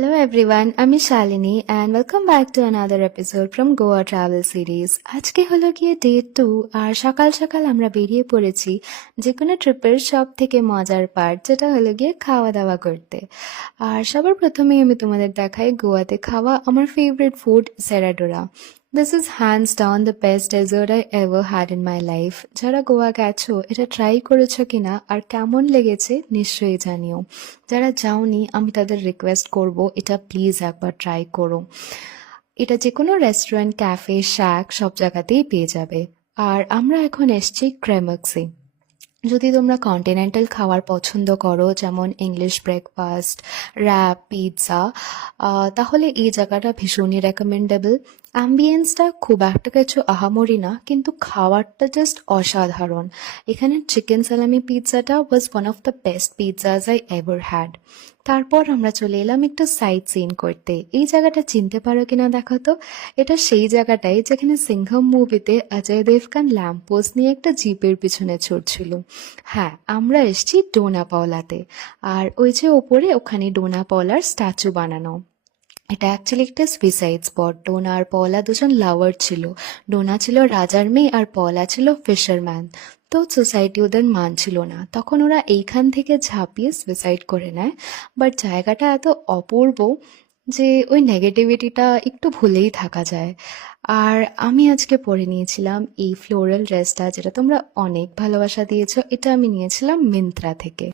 Hello everyone, আমি Shalini and welcome back to another episode from Goa Travel Series. আজকে হলো গিয়ে ডে 2 আর সকাল সকাল আমরা বেরিয়ে পড়েছি যে কোনো ট্রিপের সব থেকে মজার পার্ট যেটা হলো গিয়ে খাওয়া দাওয়া করতে। আর সবার প্রথমেই আমি তোমাদের দেখাই গোয়াতে খাওয়া আমার ফেভারিট ফুড সেরাডোরা। This is hands down the best dessert I ever had in my life. যারা গোয়া গেছো এটা ট্রাই করেছো কিনা আর কেমন লেগেছে নিশ্চয়ই জানিও। যারা যাওনি আমি তাদের রিকোয়েস্ট করব এটা প্লিজ একবার ট্রাই করো। এটা যে কোনো রেস্টুরেন্ট, ক্যাফে, শ্যাক সব জায়গাতেই পেয়ে যাবে। আর আমরা এখন এসেছি ক্রেমাক্সে। যদি তোমরা কন্টিনেন্টাল খাবার পছন্দ করো যেমন ইংলিশ ব্রেকফাস্ট, র্যাপ, পিৎজা, তাহলে এই জায়গাটা ভীষণই রেকমেন্ডেবল। অ্যাম্বিয়েন্সটা খুব একটা কিছু আহামরি না, কিন্তু খাবারটা জাস্ট অসাধারণ। এখানে চিকেন সালামি পিৎজাটা was one of the best pizzas I ever had. তারপর আমরা চলে এলাম একটু সাইট সিন করতে। এই জায়গাটা চিনতে পারো কিনা দেখো তো। এটা সেই জায়গাটাই যেখানে সিংঘম মুভিতে অজয় দেবগান ল্যাম্প পোস্ট নিয়ে একটা জিপের পিছনে ছুটছিল। হ্যাঁ, আমরা এসেছি ডোনা পাওলাতে। আর ওই যে ওপরে ওখানে ডোনা পাওলার স্ট্যাচু বানানো। এটা অ্যাকচুয়ালি একটা সুইসাইড স্পট। ডোনা আর পলা দুজন লাভার ছিল। ডোনা ছিল রাজার মেয়ে আর পলা ছিল ফিশারম্যান। তো সোসাইটি ওদের মানছিল না, তখন ওরা এইখান থেকে ঝাঁপিয়ে সুইসাইড করে নেয়। বাট জায়গাটা এত অপূর্ব যে ওই নেগেটিভিটিটা একটু ভুলেই থাকা যায়। আর আমি আজকে পরে নিয়েছিলাম এই ফ্লোরাল ড্রেসটা, যেটা তোমরা অনেক ভালোবাসা দিয়েছো। এটা আমি নিয়েছিলাম মিন্ত্রা থেকে।